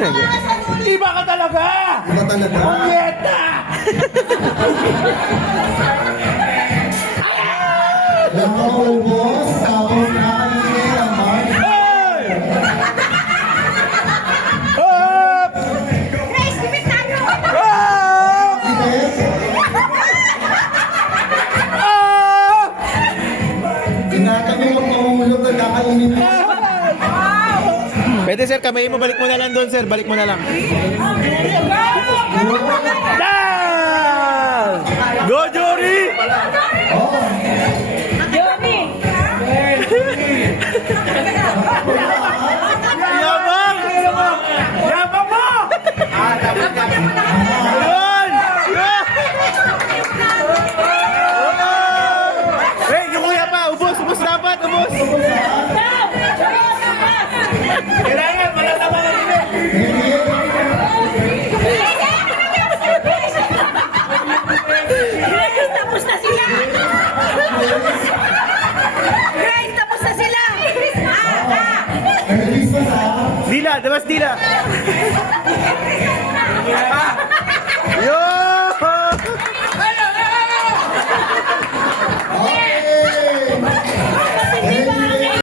Iba ka talaga! Iba talaga. Punyeta! Yung mga ubos, tapos nakainin ang Mark. Hey! Up! Grace, limit tayo! Up! Yes. Up! Tinatang yung mahulog na kakainin mo. Pwede sir, kamay mo, balik mo na lang doon sir, balik mo na lang. Down! Go Jory! Yabang! Yabang mo! Ayun! Hey, yung kuya pa, ubos, ubos dapat, ubos! Kailangan, malasama ka din eh! Grace, tapos na sila! Grace, tapos na sila! Release mo sa Dila, dabas dila!